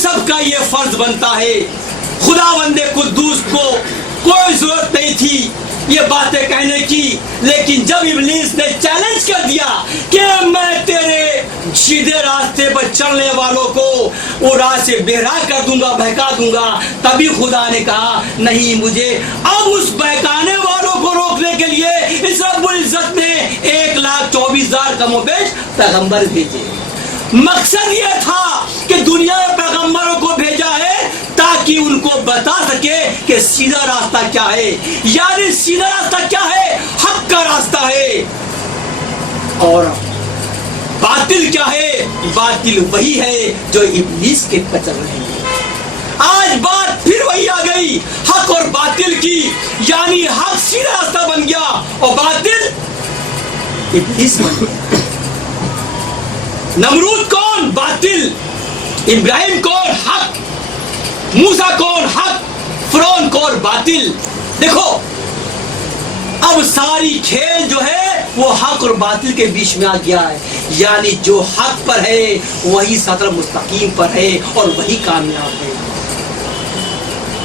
سب کا یہ فرض بنتا ہے. خداوند قدوس کو کوئی ضرورت نہیں تھی یہ باتیں کہنے کی, لیکن جب ابلیس نے چیلنج کر دیا کہ میں تیرے سیدھے راستے پر چلنے والوں کو وہ راہ سے بہرا کر دوں گا, بہکا دوں گا, تبھی خدا نے کہا نہیں, مجھے اب اس بہکانے والوں کو روکنے کے لیے اس رب العزت نے 1,24,000 کم و بیش پیغمبر بھیجے. مقصد یہ تھا کہ دنیا میں پیغمبروں کو بھیجا ہے تاکہ ان کو بتا سکے کہ سیدھا راستہ کیا ہے, یعنی سیدھا راستہ کیا ہے, حق کا راستہ ہے, اور باطل کیا ہے, باطل وہی ہے جو ابلیس کے پر چل رہے ہیں. آج بات پھر وہی آ گئی حق اور باطل کی, یعنی حق سیدھا راستہ بن گیا اور باطل ابلیس بن گیا. نمرود کون؟ باطل. ابراہیم کون؟ حق. موسیٰ کون؟ حق. فرعون کون؟ باطل. دیکھو اب ساری کھیل جو ہے وہ حق اور باطل کے بیچ میں آ گیا ہے, یعنی جو حق پر ہے وہی صراط مستقیم پر ہے اور وہی کامیاب ہے.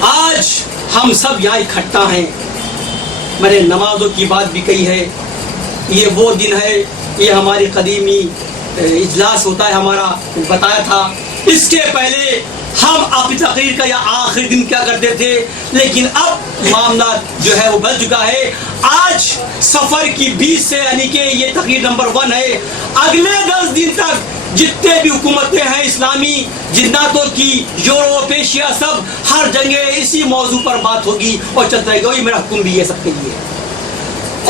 آج ہم سب یہاں اکٹھا ہیں, میں نے نمازوں کی بات بھی کہی ہے, یہ وہ دن ہے, یہ ہماری قدیمی اجلاس ہوتا ہے ہمارا, بتایا تھا. اس کے پہلے ہم اپنی تقریر کا یا آخری دن کیا کرتے تھے, لیکن اب معاملہ جو ہے وہ بدل چکا ہے. آج سفر کی 20 سے یعنی کہ یہ تقریر نمبر 1 ہے. اگلے 10 دن تک جتنے بھی حکومتیں ہیں اسلامی جناتوں کی, یورپ, ایشیا, سب ہر جگہ اسی موضوع پر بات ہوگی اور چلتا رہے گا. یہ میرا حکم بھی ہے سب کے لیے,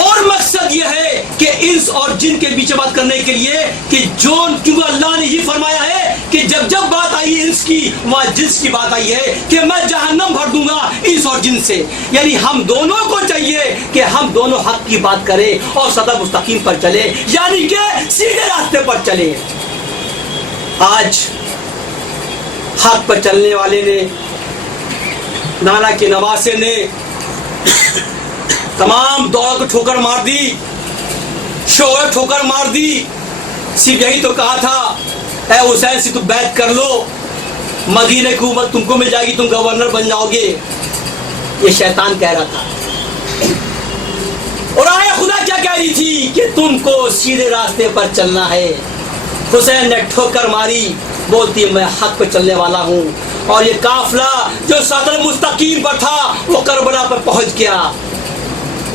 اور مقصد یہ ہے کہ انس اور جن کے بیچ بات کرنے کے لیے کہ کیونکہ اللہ نے یہ فرمایا ہے کہ جب جب بات آئی انس کی وہاں جنس کی بات آئی ہے کہ میں جہنم بھر دوں گا انس اور جن سے. یعنی ہم دونوں کو چاہیے کہ ہم دونوں حق کی بات کریں اور صراط مستقیم پر چلے, یعنی کہ سیدھے راستے پر چلے. آج حق پر چلنے والے نے, نانا کے نواسے نے تمام دور کو ٹھوکر مار دی, شوہر ٹھوکر مار دی. صرف یہی تو کہا تھا اے حسین سے تم بیعت کر لو, مدینہ کی حکومت تم کو مل جائے گی, تم گورنر بن جاؤ گے. یہ شیطان کہہ رہا تھا. اور آئے خدا کیا کہہ رہی تھی کہ تم کو سیدھے راستے پر چلنا ہے. حسین نے ٹھوکر ماری, بولتی میں حق پہ چلنے والا ہوں. اور یہ قافلہ جو صراط مستقیم پر تھا وہ کربلا پر پہنچ گیا.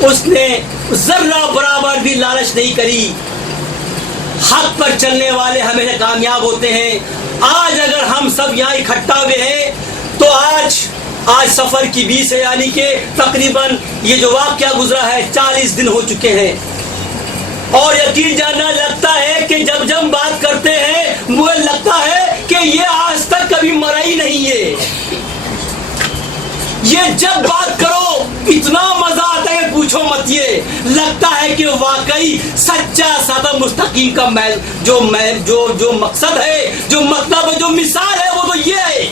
اس نے ذرہ برابر بھی لالچ نہیں کری. حق پر چلنے والے ہمیشہ کامیاب ہوتے ہیں. آج اگر ہم سب یہاں اکٹھا ہوئے ہیں تو آج سفر کی 20 ہے, یعنی کہ تقریباً یہ جو واقعہ گزرا ہے 40 دن ہو چکے ہیں. اور یقین جاننا لگتا ہے کہ جب جب بات کرتے ہیں مجھے لگتا ہے کہ یہ آج تک کبھی مرا ہی نہیں ہے. یہ جب بات کرو اتنا مزہ آتا ہے پوچھو مت. یہ لگتا ہے کہ واقعی سچا صراط مستقیم کا جو مقصد ہے, جو مطلب ہے, جو مثال ہے وہ تو یہ ہے.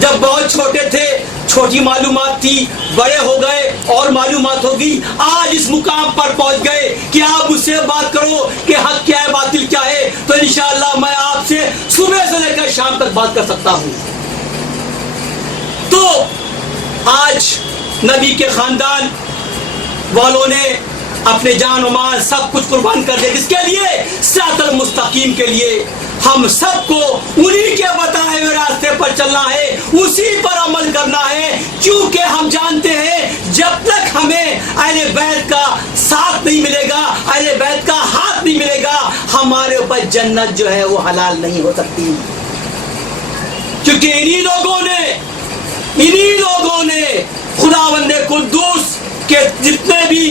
جب بہت چھوٹے تھے چھوٹی معلومات تھی, بڑے ہو گئے اور معلومات ہوگی. آج اس مقام پر پہنچ گئے کہ آپ مجھ سے بات کرو کہ حق کیا ہے باطل کیا ہے, تو انشاءاللہ میں آپ سے صبح سے لے کر شام تک بات کر سکتا ہوں. تو آج نبی کے خاندان والوں نے اپنے جان و مال سب کچھ قربان کر دیا. کس کے لیے؟ صراط المستقیم کے لیے. ہم سب کو انہی کے بتائے ہوئے راستے پر چلنا ہے, اسی پر عمل کرنا ہے, کیونکہ ہم جانتے ہیں جب تک ہمیں اہل بیت کا ساتھ نہیں ملے گا, اہل بیت کا ہاتھ نہیں ملے گا, ہمارے اوپر جنت جو ہے وہ حلال نہیں ہو سکتی. کیونکہ انہی لوگوں نے خداوند قدوس کے جتنے بھی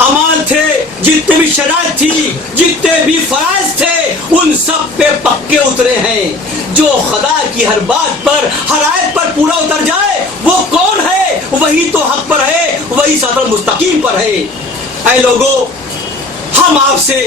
اعمال تھے, جتنے بھی شرائط تھی, جتنے بھی فرائض تھے, ان سب پہ پکے اترے ہیں. جو خدا کی ہر بات پر, ہر آیت پر پورا اتر جائے وہ کون ہے؟ وہی تو حق پر ہے, وہی صراط المستقیم پر ہے. اے لوگوں, ہم آپ سے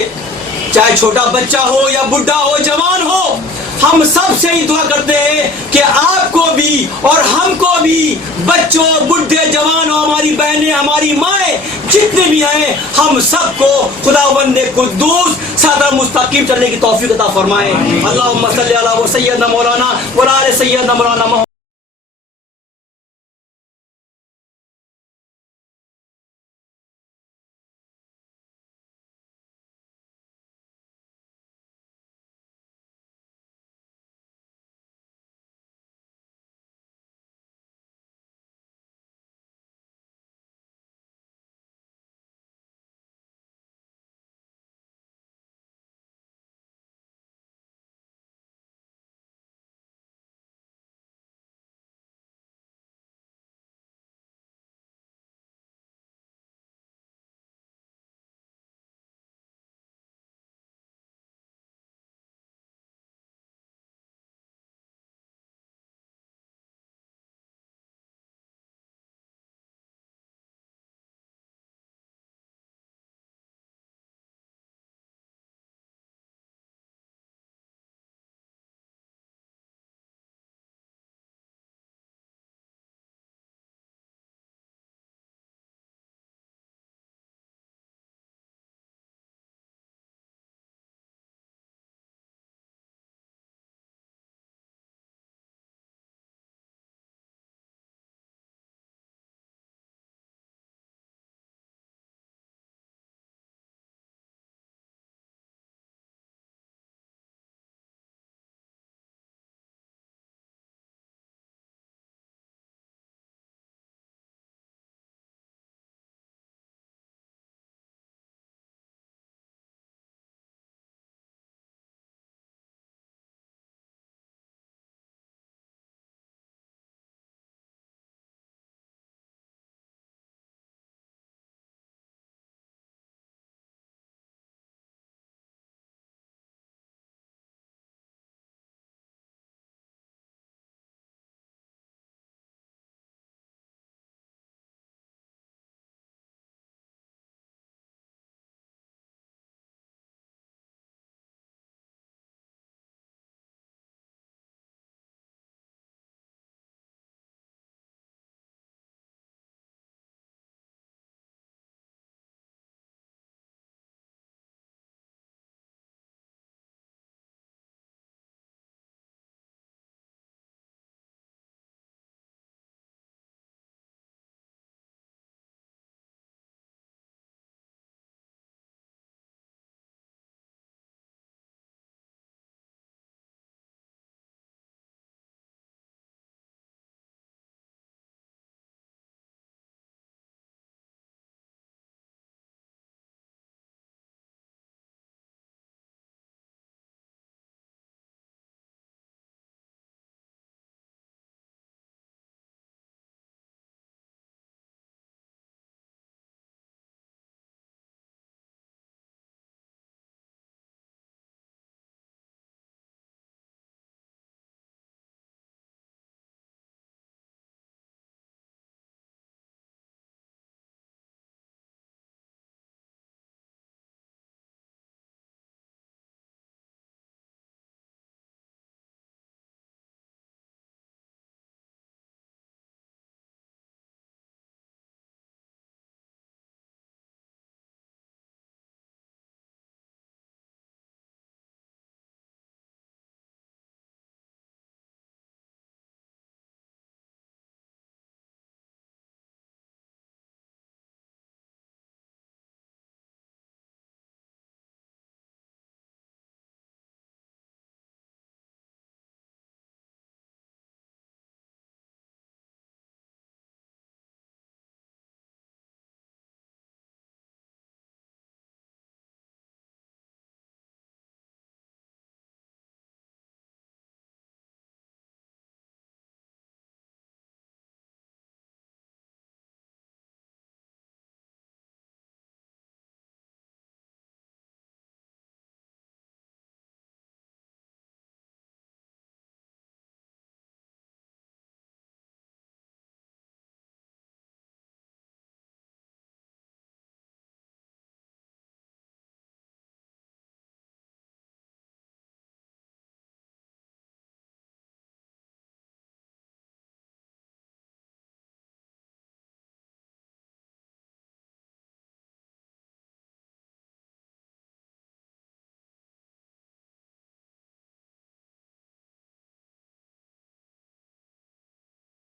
چاہے چھوٹا بچہ ہو یا بڈھا ہو, جوان ہو, ہم سب سے ہی دعا کرتے ہیں کہ آپ کو بھی اور ہم کو بھی, بچوں, بڈھے, جوانوں, ہماری بہنیں, ہماری مائیں جتنے بھی ہیں, ہم سب کو خداوند قدوس صراط مستقیم چلنے کی توفیق عطا فرمائے. اللہم صلی علی سیدنا مولانا وعلی آل سیدنا مولانا محمد.